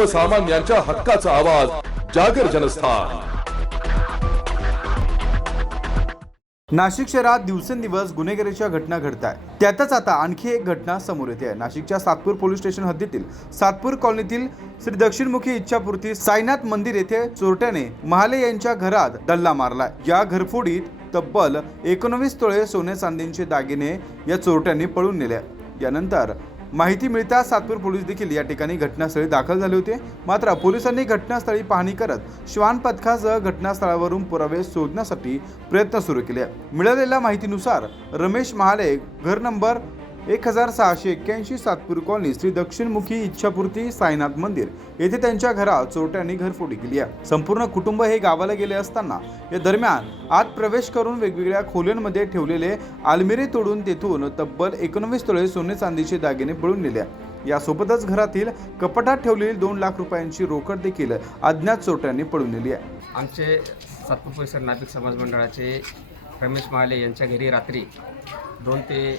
सर्वसामान्यांच्या हक्काचा आवाज जागर जनस्थान। नाशिक शहरात दिवसेंदिवस गुन्हेगारीच्या घटना घडत आहेत। त्यातच आता आणखी एक घटना समोर येते आहे। नाशिकच्या सातपूर पोलीस स्टेशन हद्दीतील सातपूर कॉलनीतील श्री दक्षिणमुखी इच्छापूर्ती साईनाथ मंदिर येथे चोरट्याने महाले यांच्या घरात डल्ला मारलाय। या घरफोडीत तब्बल 19 तोळे सोने चांदीचे दागिने या चोरट्यांनी पळून नेले। यानंतर माहिती मिळताच सातपूर पोलीस देखील या ठिकाणी घटनास्थळी दाखल झाले होते। मात्र पोलिसांनी घटनास्थळी पाहणी करत श्वान पथकासह घटनास्थळावरून पुरावे शोधण्यासाठी प्रयत्न सुरू केले। मिळालेल्या माहितीनुसार रमेश महाले, घर नंबर 1681 सातपूर कॉलनी, श्री दक्षिणमुखी इच्छापूर्ती साईनाथ मंदिर येथे त्यांच्या घरात चोरट्यांनी घरफोडी केली आहे। संपूर्ण कुटुंब हे गावाला गेले असताना या दरम्यान आत प्रवेश करून वेगवेगळ्या खोल्यांमध्ये ठेवलेले आलमिरे तोडून तेथून तब्बल 19 तोळे सोने चांदीचे दागिने पळून नेले। यासोबतच घरातील कपाटात ठेवलेली 2 लाख रुपयांची रोकड देखील अज्ञात चोरट्यांनी पळून नेली आहे। आमचे सातपूर परिसर नाभिक समाज मंडळाचे रमेश महाले यांच्या घरी रात्री 2 ते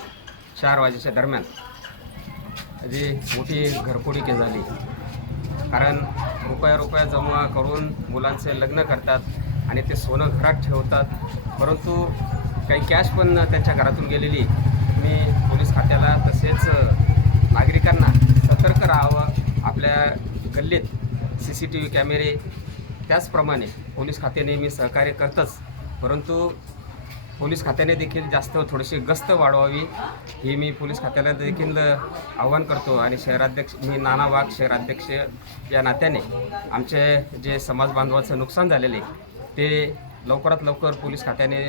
4 वाजेच्या दरम्यान जी मोठी घरफोडी केली झाली। कारण रुपया जमा करून मुलांचे लग्न करतात आणि ते सोनं घरात ठेवतात, परंतु काही कॅश पण त्यांच्या घरातून गेलेली। मी पोलीस खात्याला तसेच नागरिकांना सतर्क राहावं। आपल्या गल्लीत CCTV कॅमेरे, त्याचप्रमाणे पोलीस खाते नेहमी सहकार्य करतंच, परंतु पोलीस खात्याने देखील जास्त थोडीशी गस्त वाढवावी ही मी पोलीस खात्याला देखील आवाहन करतो। आणि शहराध्यक्ष मी नाना वाघ शहराध्यक्ष या नात्याने आमचे जे समाज बांधवाचं नुकसान झालेले ते लवकरात लवकर पोलीस खात्याने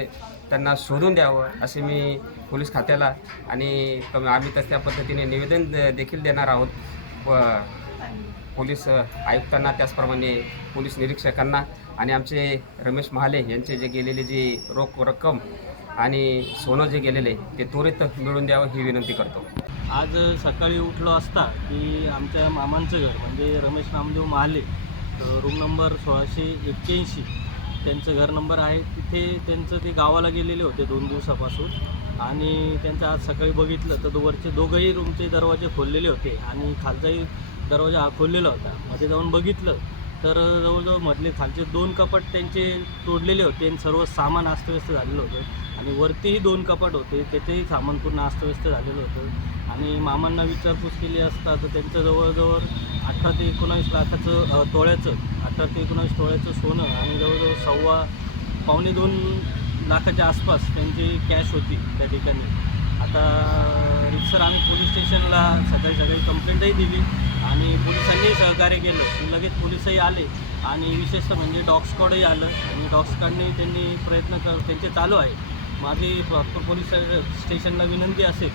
त्यांना शोधून द्यावं असे मी पोलीस खात्याला आणि आम्ही त्या पद्धतीने निवेदन देखील देणार आहोत व पोलीस आयुक्तांना, त्याचप्रमाणे पोलीस निरीक्षकांना आणि आमचे रमेश महाले यांचे जे गेलेले जी रोख रक्कम आणि सोनं जे गेलेले ते त्वरित मिळवून द्यावं ही विनंती करतो। आज सकाळी उठलो असता की आमच्या मामांचं घर म्हणजे रमेश नामदेव महाले, रूम नंबर 1681 त्यांचं घर नंबर आहे। तिथे त्यांचं ते गावाला गेलेले होते 2 दिवसापासून आणि त्यांचं आज सकाळी बघितलं तर वरचे दोघंही रूमचे दरवाजे खोललेले होते आणि खालचाही दरवाजा हा खोललेला होता। मध्ये जाऊन बघितलं तर जवळजवळ मधले खालचे 2 कपाट त्यांचे तोडलेले होते आणि सर्व सामान अस्तव्यस्त झालेलं होतं आणि वरतीही 2 कपाट होते, त्याचेही सामान पूर्ण अस्तव्यस्त झालेलं होतं। आणि मामांना विचारपूस केली असता तर त्यांचं जवळजवळ 18 ते 19 लाखाचं तोळ्याचं 18 ते 19 तोळ्याचं सोनं आणि जवळजवळ पावणे 2 लाखाच्या आसपास त्यांची कॅश होती त्या ठिकाणी। आता रितसर आम्ही पोलीस स्टेशनला सकाळी कंप्लेंटही दिली आणि पोलिसांनीही सहकार्य केलं की लगेच पोलीसही आले आणि विशेषतः म्हणजे डॉग स्क्वॉडही आलं आणि डॉग स्क्वॉडने त्यांनी त्यांचे चालू आहे। माझी सातपूर पोलीस स्टेशनला विनंती असेल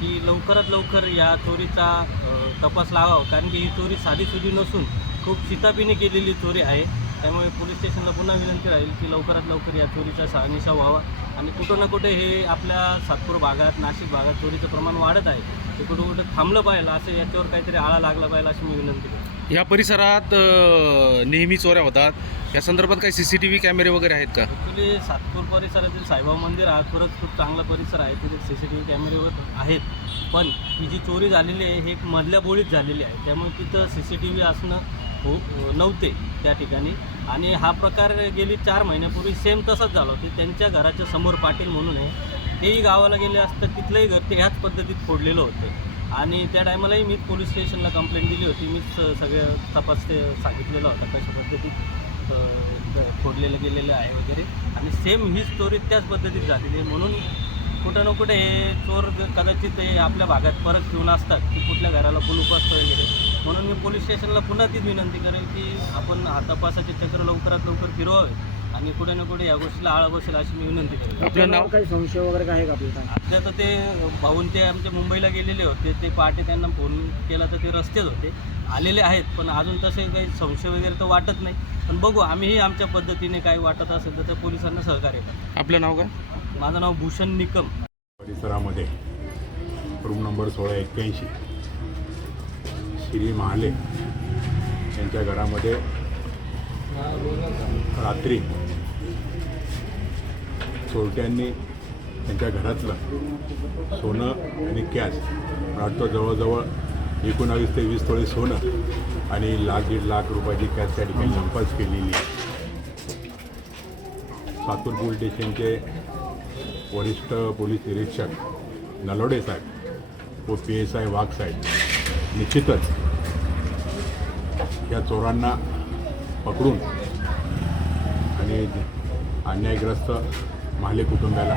की लवकरात लवकर या चोरीचा तपास लावावा, कारण की ही चोरी साधीसुधी नसून खूप शिताफीने केलेली चोरी आहे। त्यामुळे पोलीस स्टेशनला पुन्हा विनंती राहील की लवकरात लवकर या चोरीचा शहानिशा व्हावा आणि कुठं ना कुठे हे आपल्या सातपूर भागात, नाशिक भागात चोरीचं प्रमाण वाढत आहे, ते कुठं थांबलं पाहिजे, असं याच्यावर काहीतरी आळा लागला पाहिजे अशी मी विनंती करतो। या परिसरात नेहमी चोऱ्या होतात, या संदर्भात काही CCTV कॅमेरे वगैरे आहेत का? ॲक्च्युली सातपूर परिसरातील साईबाबा मंदिर हा खरंच खूप चांगला परिसर आहे, तिथे CCTV कॅमेरे आहेत, पण ही जी चोरी झालेली आहे ही एक मधल्या बोळीत झालेली आहे, त्यामुळे तिथं CCTV असणं नव्हते त्या ठिकाणी। आणि हा प्रकार गेली 4 महिन्यापूर्वी सेम तसाच झाला होता। त्यांच्या घराच्या समोर पाटील म्हणून आहे, तेही गावाला गेले असतं, तिथलंही घर ते ह्याच पद्धतीत फोडलेलं होतं आणि त्या टायमालाही मी पोलीस स्टेशनला कंप्लेंट दिली होती। मीच सगळं तपास ते सांगितलेलं होता कशा पद्धतीत फोडलेलं गेलेलं आहे वगैरे आणि सेम हीच चोरी त्याच पद्धतीत झालेली आहे। म्हणून कुठं ना कुठे हे चोर कदाचित हे आपल्या भागात परत घेऊन असतात की कुठल्या घराला कुलूप असतं वगैरे। म्हणून मी पोलीस स्टेशनला पुन्हा तीच विनंती करेल की आपण हा तपासाचे चक्र लवकरात लवकर फिरवावे आणि कुठे ना कुठे या गोष्टीला आळा बसेल अशी मी विनंती करेल। आपलं नाव, काही संशय वगैरे आहे का आपल्याला? आपल्या तर ते भाऊन ते आमच्या मुंबईला गेलेले होते, ते पहाटे त्यांना फोन केला तर ते रस्तेच होते, आलेले आहेत, पण अजून तसे काही संशय वगैरे तर वाटत नाही, पण बघू आम्हीही आमच्या पद्धतीने काही वाटत असेल तर त्या पोलिसांना सहकार्य करू। आपलं नाव काय? माझं नाव भूषण निकम। परिसरामध्ये रूम नंबर 1681 श्री महाले यांच्या घरामध्ये रात्री चोरट्यांनी त्यांच्या घरातलं सोनं आणि कॅश वाटतं जवळजवळ 19 ते 20 तोळे सोनं आणि 1,00,000-1,50,000 रुपयाची कॅश त्या ठिकाणी लंपास केलेली आहे. सातपूर पोलीस स्टेशनचे वरिष्ठ पोलीस निरीक्षक नलवडे साहेब व PSI वाघ साहेब निश्चितच या चोरांना पकडून आणि अन्यायग्रस्त महाले कुटुंबाला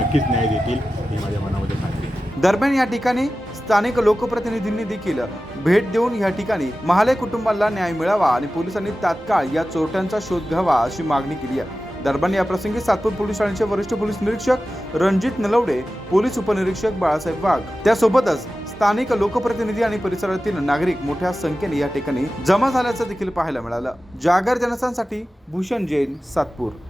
नक्कीच न्याय देतील ही माझ्या मनामध्ये खात्री आहे. दरम्यान या ठिकाणी स्थानिक लोकप्रतिनिधींनी देखील भेट देऊन या ठिकाणी महाले कुटुंबाला न्याय मिळावा आणि पोलिसांनी तात्काळ या चोरट्यांचा शोध घ्यावा अशी मागणी केली आहे. दरम्यान या प्रसंगी सातपूर पोलीस ठाण्याचे वरिष्ठ पोलीस निरीक्षक रणजित नलवडे, पोलीस उपनिरीक्षक बाळासाहेब वाघ, त्यासोबतच स्थानिक लोकप्रतिनिधी आणि परिसरातील नागरिक मोठ्या संख्येने या ठिकाणी जमा झाल्याचं देखील पाहायला मिळालं. जागर जनस्थानसाठी भूषण जैन, सातपूर.